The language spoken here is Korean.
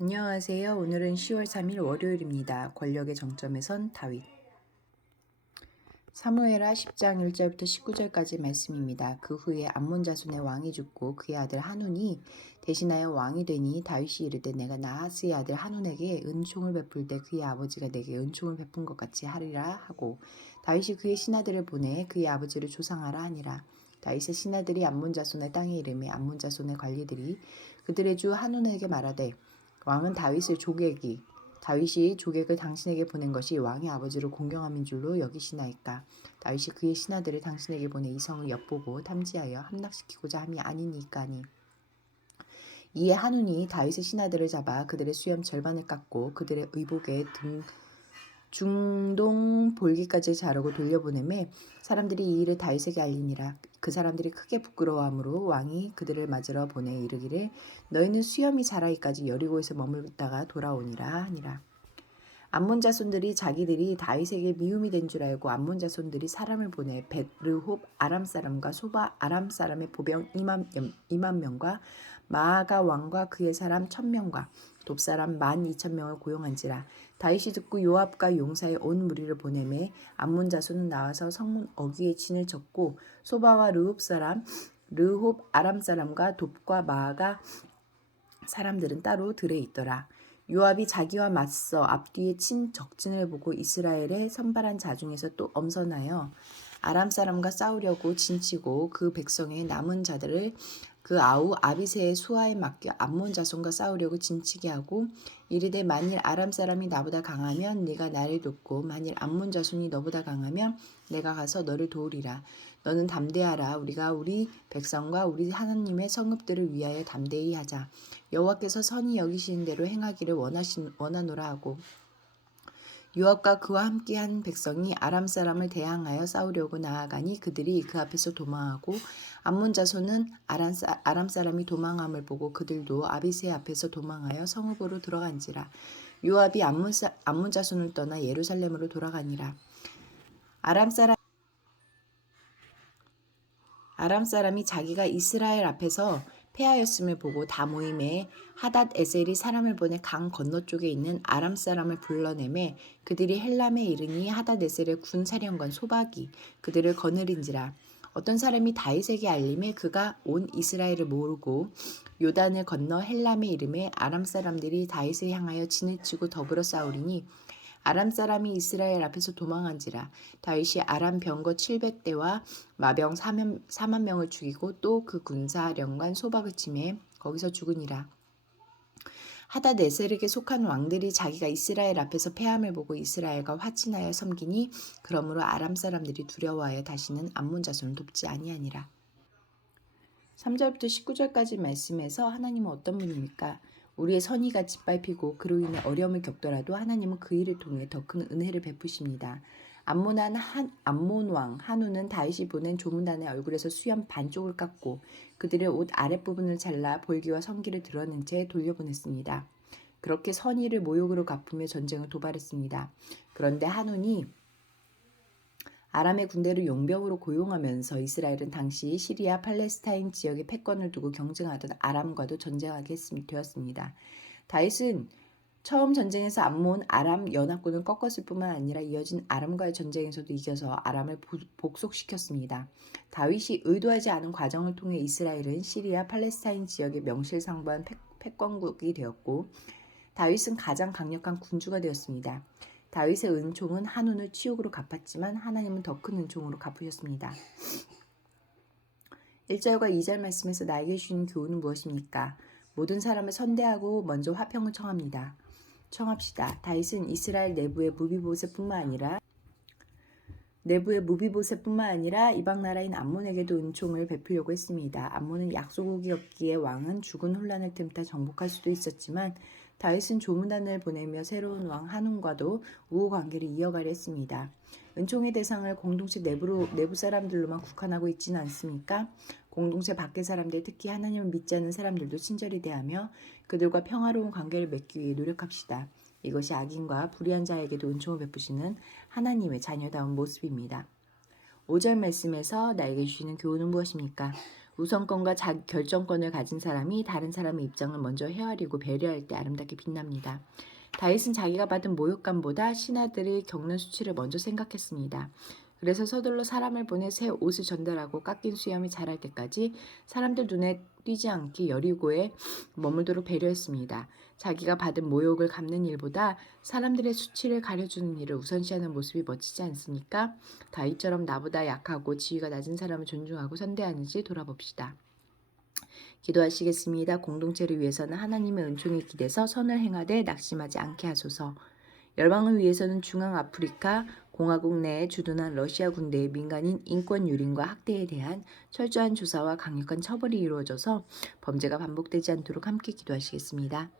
안녕하세요. 오늘은 10월 3일 월요일입니다. 권력의 정점에 선 다윗. 사무엘하 10장 1절부터 19절까지 말씀입니다. 그 후에 암몬 자손의 왕이 죽고 그의 아들 하눈이 대신하여 왕이 되니 다윗이 이르되 내가 나하스의 아들 하눈에게 은총을 베풀 때 그의 아버지가 내게 은총을 베푼 것 같이 하리라 하고 다윗이 그의 신하들을 보내 그의 아버지를 조상하라 하니라. 다윗의 신하들이 암몬 자손의 땅에 이르매 암몬 자손의 관리들이 그들의 주 하눈에게 말하되 왕은 다윗이 조객을 당신에게 보낸 것이 왕의 아버지를 공경함인 줄로 여기시나이까. 다윗이 그의 신하들을 당신에게 보내 이 성을 엿보고 탐지하여 함락시키고자 함이 아니니까니. 이에 하눈이 다윗의 신하들을 잡아 그들의 수염 절반을 깎고 그들의 의복에 중동 볼기까지 자르고 돌려보내매 사람들이 이 일을 다윗에게 알리니라. 그 사람들이 크게 부끄러워하므로 왕이 그들을 맞으러 보내 이르기를 너희는 수염이 자라기까지 여리고에서 머물다가 돌아오니라 하니라. 암몬 자손들이 자기들이 다윗에게 미움이 된 줄 알고 암몬 자손들이 사람을 보내 벳르홉 아람 사람과 소바 아람 사람의 보병 2만 명과 마아가 왕과 그의 사람 1,000명과 돕사람 12,000명을 고용한지라. 다윗이 듣고 요압과 용사의 온 무리를 보내매 암몬 자손은 나와서 성문 어귀에 진을 쳤고 소바와 르홉 아람 사람과 돕과 마아가 사람들은 따로 들에 있더라. 요압이 자기와 맞서 앞뒤에 친 적진을 보고 이스라엘의 선발한 자 중에서 또 엄선하여 아람 사람과 싸우려고 진치고 그 백성의 남은 자들을 그 아우 아비새의 수하에 맡겨 암몬 자손과 싸우려고 진치게 하고 이르되 만일 아람 사람이 나보다 강하면 네가 나를 돕고 만일 암몬 자손이 너보다 강하면 내가 가서 너를 도우리라. 너는 담대하라. 우리가 우리 백성과 우리 하나님의 성읍들을 위하여 담대히 하자. 여호와께서 선히 여기시는 대로 행하기를 원하노라 하고 요압과 그와 함께한 백성이 아람 사람을 대항하여 싸우려고 나아가니 그들이 그 앞에서 도망하고 암몬 자손은 아람 사람이 도망함을 보고 그들도 아비새 앞에서 도망하여 성읍으로 들어간지라. 요압이 암몬 자손을 떠나 예루살렘으로 돌아가니라. 아람 사람이 자기가 이스라엘 앞에서 패하였음을 보고 다 모임에 하닷 에셀이 사람을 보내 강 건너쪽에 있는 아람 사람을 불러내매 그들이 헬람에 이르니 하닷 에셀의 군 사령관 소박이 그들을 거느린지라. 어떤 사람이 다윗에게 알림에 그가 온 이스라엘을 모으고 요단을 건너 헬람에 이르매 아람 사람들이 다윗을 향하여 진을 치고 더불어 싸우리니 아람 사람이 이스라엘 앞에서 도망한지라. 다윗이 아람 병거 700대와 마병 4만 명을 죽이고 또 그 군사령관 소박을 치매 거기서 죽으니라. 하닷에셀에게 속한 왕들이 자기가 이스라엘 앞에서 패함을 보고 이스라엘과 화친하여 섬기니 그러므로 아람 사람들이 두려워하여 다시는 암몬 자손을 돕지 아니하니라. 3절부터 19절까지 말씀에서 하나님은 어떤 분입니까? 우리의 선의가 짓밟히고 그로 인해 어려움을 겪더라도 하나님은 그 일을 통해 더 큰 은혜를 베푸십니다. 암몬 왕 한우는 다윗이 보낸 조문단의 얼굴에서 수염 반쪽을 깎고 그들의 옷 아랫부분을 잘라 볼기와 성기를 드러낸 채 돌려보냈습니다. 그렇게 선의를 모욕으로 갚으며 전쟁을 도발했습니다. 그런데 한운이 아람의 군대를 용병으로 고용하면서 이스라엘은 당시 시리아 팔레스타인 지역에 패권을 두고 경쟁하던 아람과도 전쟁하게 되었습니다. 다윗은 처음 전쟁에서 아람 연합군을 꺾었을 뿐만 아니라 이어진 아람과의 전쟁에서도 이겨서 아람을 복속시켰습니다. 다윗이 의도하지 않은 과정을 통해 이스라엘은 시리아 팔레스타인 지역의 명실상부한 패권국이 되었고 다윗은 가장 강력한 군주가 되었습니다. 다윗의 은총은 한운을 치욕으로 갚았지만 하나님은 더 큰 은총으로 갚으셨습니다. 1절과 2절 말씀에서 나에게 주신 교훈은 무엇입니까? 모든 사람을 선대하고 먼저 화평을 청합시다. 다윗은 이스라엘 내부의 무비보셋뿐만 아니라 이방 나라인 암몬에게도 은총을 베풀려고 했습니다. 암몬은 약소국이었기에 왕은 죽은 혼란을 틈타 정복할 수도 있었지만 다윗은 조문단을 보내며 새로운 왕 한운과도 우호 관계를 이어가려 했습니다. 은총의 대상을 공동체 내부 사람들로만 국한하고 있지는 않습니까? 공동체 밖의 사람들, 특히 하나님을 믿지 않는 사람들도 친절히 대하며 그들과 평화로운 관계를 맺기 위해 노력합시다. 이것이 악인과 불의한 자에게도 은총을 베푸시는 하나님의 자녀다운 모습입니다. 5절 말씀에서 나에게 주시는 교훈은 무엇입니까? 우선권과 결정권을 가진 사람이 다른 사람의 입장을 먼저 헤아리고 배려할 때 아름답게 빛납니다. 다윗은 자기가 받은 모욕감보다 신하들이 겪는 수치를 먼저 생각했습니다. 그래서 서둘러 사람을 보내 새 옷을 전달하고 깎인 수염이 자랄 때까지 사람들 눈에 띄지 않게 여리고에 머물도록 배려했습니다. 자기가 받은 모욕을 갚는 일보다 사람들의 수치를 가려주는 일을 우선시하는 모습이 멋지지 않습니까? 다윗처럼 나보다 약하고 지위가 낮은 사람을 존중하고 선대하는지 돌아봅시다. 기도하시겠습니다. 공동체를 위해서는 하나님의 은총에 기대서 선을 행하되 낙심하지 않게 하소서. 열방을 위해서는 중앙아프리카 공화국 내에 주둔한 러시아 군대의 민간인 인권 유린과 학대에 대한 철저한 조사와 강력한 처벌이 이루어져서 범죄가 반복되지 않도록 함께 기도하시겠습니다.